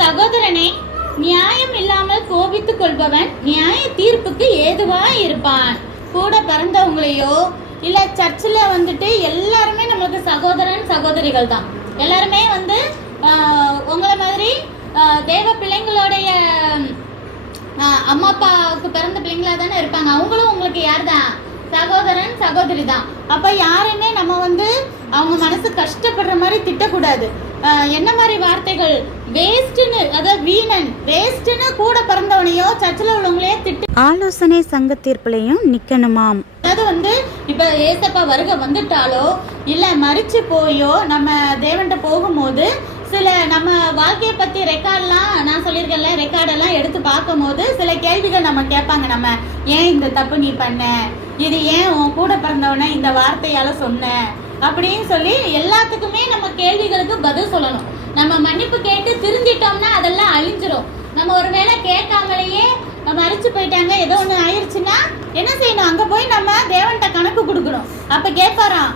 சகோதரனை நியாயம் இல்லாமல் கோபித்துக் கொள்பவன் நியாய தீர்ப்புக்கு ஏதுவாய் இருப்பான். கூட பிறந்தவங்களையோ இல்ல சர்ச்சில் வந்துட்டு எல்லாருமே நம்மளுக்கு சகோதரன் சகோதரிகள் தான். எல்லாருமே வந்து உங்களை மாதிரி தேவ பிள்ளைங்களுடைய அம்மா அப்பாவுக்கு பிறந்த பிள்ளைங்களா தானே இருப்பாங்க. அவங்களும் உங்களுக்கு யார் தான்? சகோதரன் சகோதரி தான். அப்ப யாருமே நம்ம வந்து அவங்க மனசு கஷ்டப்படுற மாதிரி திட்டக்கூடாது. என்ன மாதிரி வார்த்தைகள் வேஸ்ட்னு, அதாவது வீணன் வேஸ்ட்னு கூட பிறந்தவனையோ சர்ச்சில் உள்ளவங்களையோ திட்டு ஆலோசனை சங்க தீர்ப்புலையும் நிக்கணுமாம். அதாவது வந்து இப்ப ஏசப்பா வருகை வந்துட்டாலோ இல்ல மறிச்சு போயோ நம்ம தேவன்கிட்ட போகும்போது சில நம்ம வாழ்க்கையை பத்தி ரெக்கார்ட்லாம் நான் சொல்லியிருக்கேன்ல, ரெக்கார்டெல்லாம் எடுத்து பார்க்கும் போது சில கேள்விகள் நம்ம கேட்பாங்க. நம்ம ஏன் இந்த தப்பு நீ பண்ண, இது ஏன் உன் கூட பிறந்தவன இந்த வார்த்தையால சொன்ன அப்படின்னு சொல்லி எல்லாத்துக்குமே நம்ம கேள்விகளுக்கு பதில் சொல்லணும். நம்ம மன்னிப்பு கேட்டு திருந்திட்டோம்னா அதெல்லாம் அழிஞ்சிரும். நம்ம ஒருவேளை கேட்காமலேயே மறிச்சு போயிட்டாங்க, ஏதோ ஒன்று ஆயிடுச்சுன்னா என்ன செய்யணும்? அங்கே போய் நம்ம தேவன்கிட்ட கணக்கு கொடுக்கணும். அப்போ கேட்பாராம்,